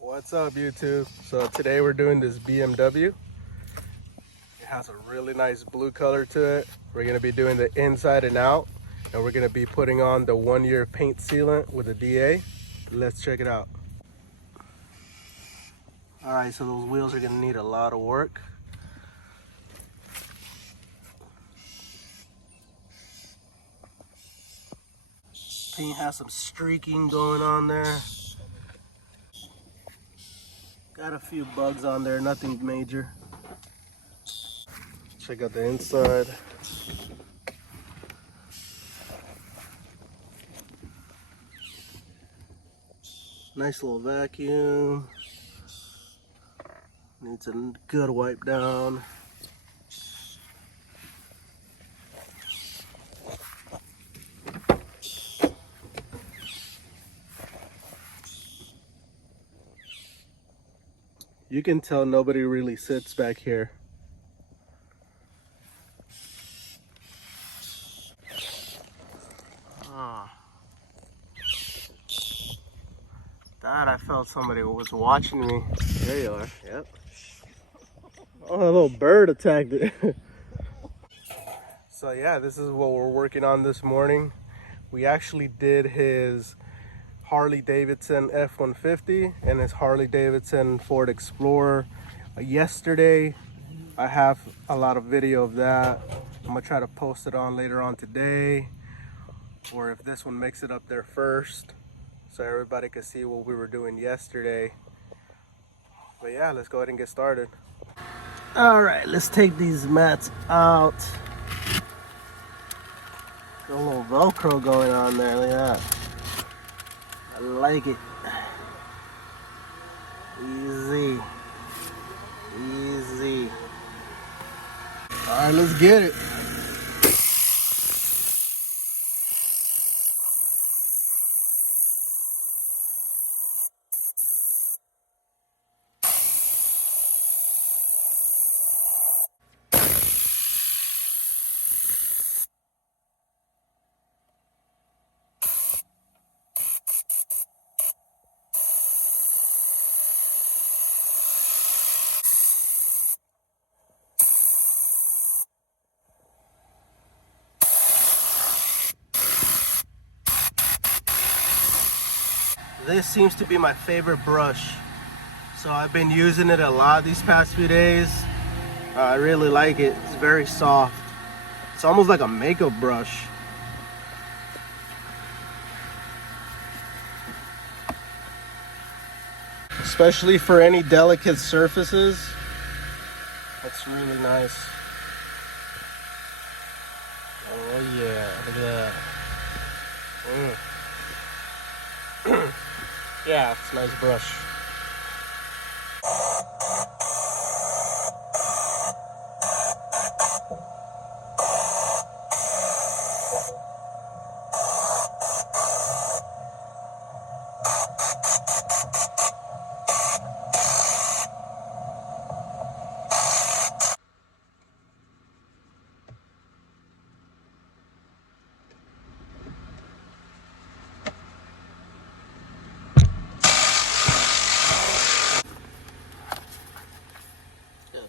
What's up, YouTube? So today we're doing this BMW. It has a really nice blue color to it. We're gonna be doing the inside and out, and we're gonna be putting on the 1-year paint sealant with a DA. Let's check it out. All right, so those wheels are gonna need a lot of work. Paint has some streaking going on there. Got a few bugs on there, nothing major. Check out the inside. Nice little vacuum. Needs a good wipe down. You can tell nobody really sits back here. That I felt somebody was watching me. There you are. Yep. Oh, a little bird attacked it. So yeah, this is what we're working on this morning. We actually did his Harley Davidson F-150 and his Harley Davidson Ford Explorer yesterday. I have a lot of video of that. I'm gonna try to post it on later on today, or if this one makes it up there first, so everybody can see what we were doing yesterday. But yeah, let's go ahead and get started. All right, let's take these mats out. Got a little Velcro going on there, look at that. I like it. Easy. Easy. All right, let's get it. This seems to be my favorite brush, so I've been using it a lot these past few days. I really like it. It's very soft. It's almost like a makeup brush. Especially for any delicate surfaces. It's really nice. Oh yeah, look at that. Yeah, it's a nice brush.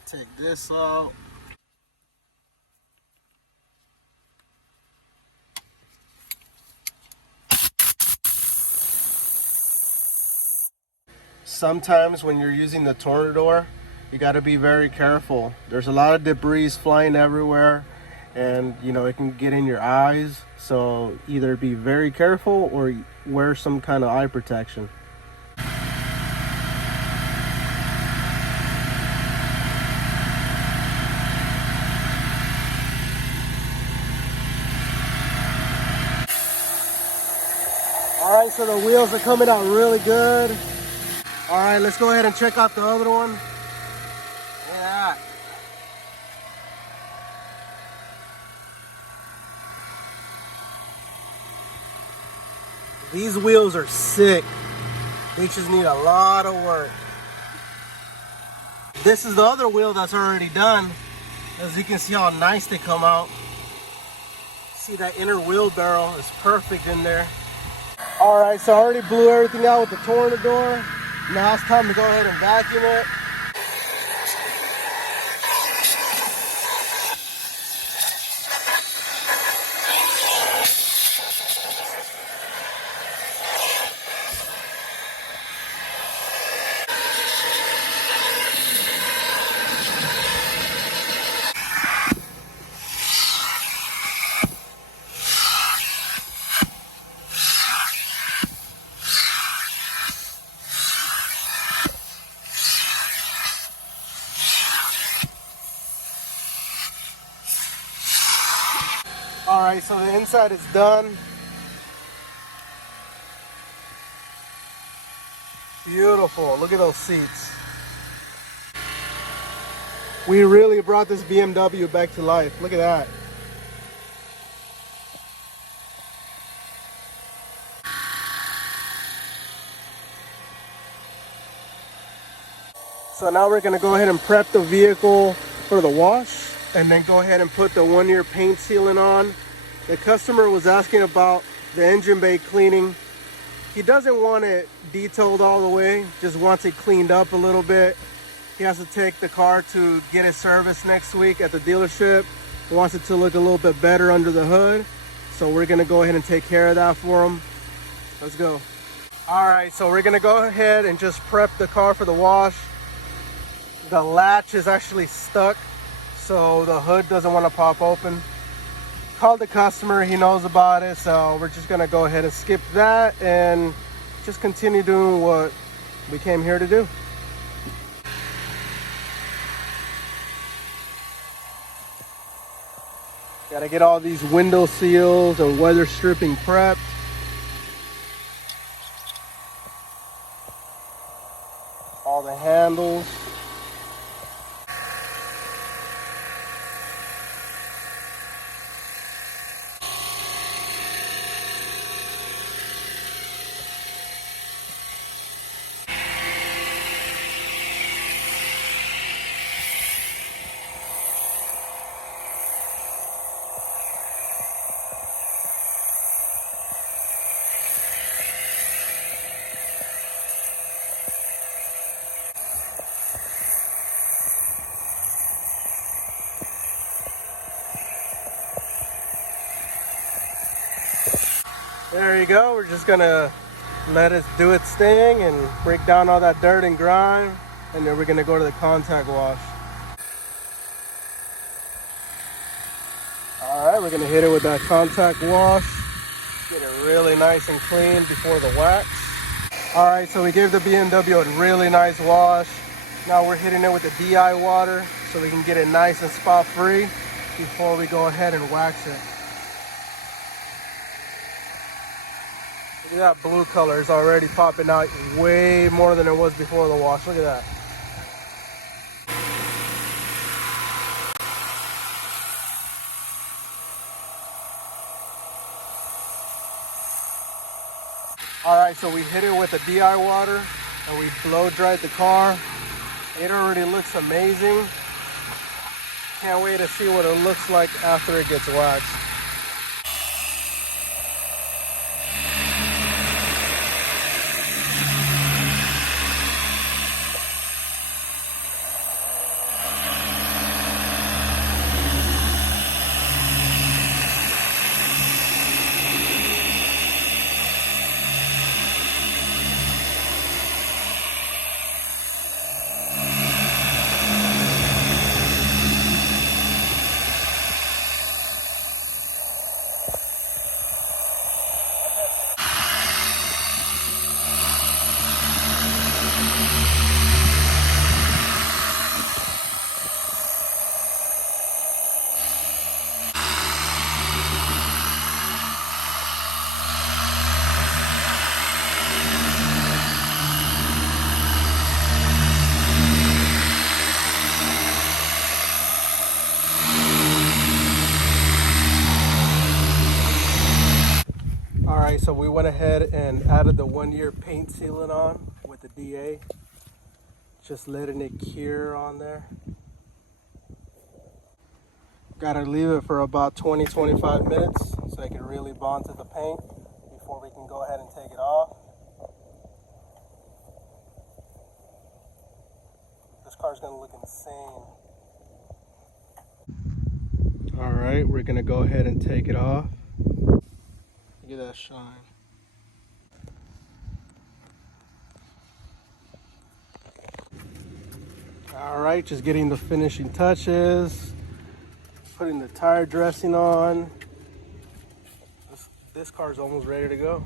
Take this out. Sometimes when you're using the Tornador, you got to be very careful. There's a lot of debris flying everywhere, and you know it can get in your eyes. So either be very careful or wear some kind of eye protection. All right, so the wheels are coming out really good. All right, let's go ahead and check out the other one. Look at that. These wheels are sick. They just need a lot of work. This is the other wheel that's already done. As you can see how nice they come out. See that inner wheel barrel is perfect in there. All right, so I already blew everything out with the Tornador. Now it's time to go ahead and vacuum it. All right, so the inside is done. Beautiful, look at those seats. We really brought this BMW back to life. Look at that. So now we're gonna go ahead and prep the vehicle for the wash and then go ahead and put the 1-year paint sealant on. The customer was asking about the engine bay cleaning. He doesn't want it detailed all the way, just wants it cleaned up a little bit. He has to take the car to get it serviced next week at the dealership. He wants it to look a little bit better under the hood. So we're gonna go ahead and take care of that for him. Let's go. All right, so we're gonna go ahead and just prep the car for the wash. The latch is actually stuck, so the hood doesn't want to pop open. Called the customer, he knows about it, so we're just gonna go ahead and skip that and just continue doing what we came here to do. Gotta get all these window seals and weather stripping prepped. All the handles. There you go. We're just gonna let it do its thing and break down all that dirt and grime, and then we're gonna go to the contact wash. All right, we're gonna hit it with that contact wash, get it really nice and clean before the wax. All right, so we gave the BMW a really nice wash. Now we're hitting it with the DI water so we can get it nice and spot free before we go ahead and wax it. Look at that blue color, is already popping out way more than it was before the wash. Look at that. All right, so we hit it with the DI water and we blow dried the car. It already looks amazing. Can't wait to see what it looks like after it gets waxed. So we went ahead and added the 1-year paint sealant on with the DA. Just letting it cure on there. Gotta leave it for about 20-25 minutes so it can really bond to the paint before we can go ahead and take it off. car's gonna look insane. All right, we're gonna go ahead and take it off. Look at that shine. All right, just getting the finishing touches, putting the tire dressing on. This car's almost ready to go.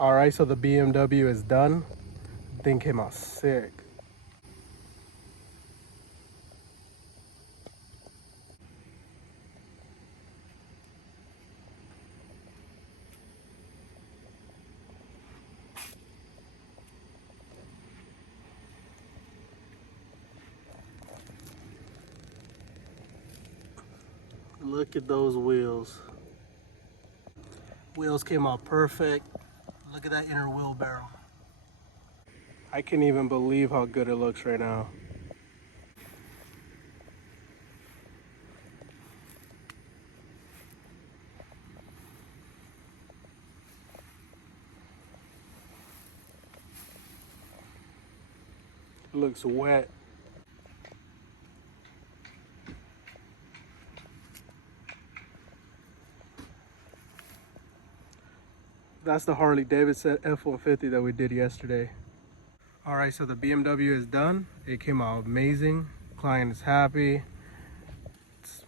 All right, so the BMW is done. Thing came out sick. Look at those wheels. Wheels came out perfect. Look at that inner wheel barrel. I can't even believe how good it looks right now. It looks wet. That's the Harley Davidson F-150 that we did yesterday. All right, so the BMW is done. It came out amazing. Client is happy.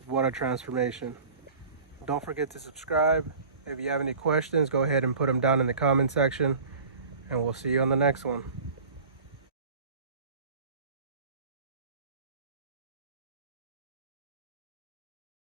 What a transformation. Don't forget to subscribe. If you have any questions, go ahead and put them down in the comment section, and we'll see you on the next one.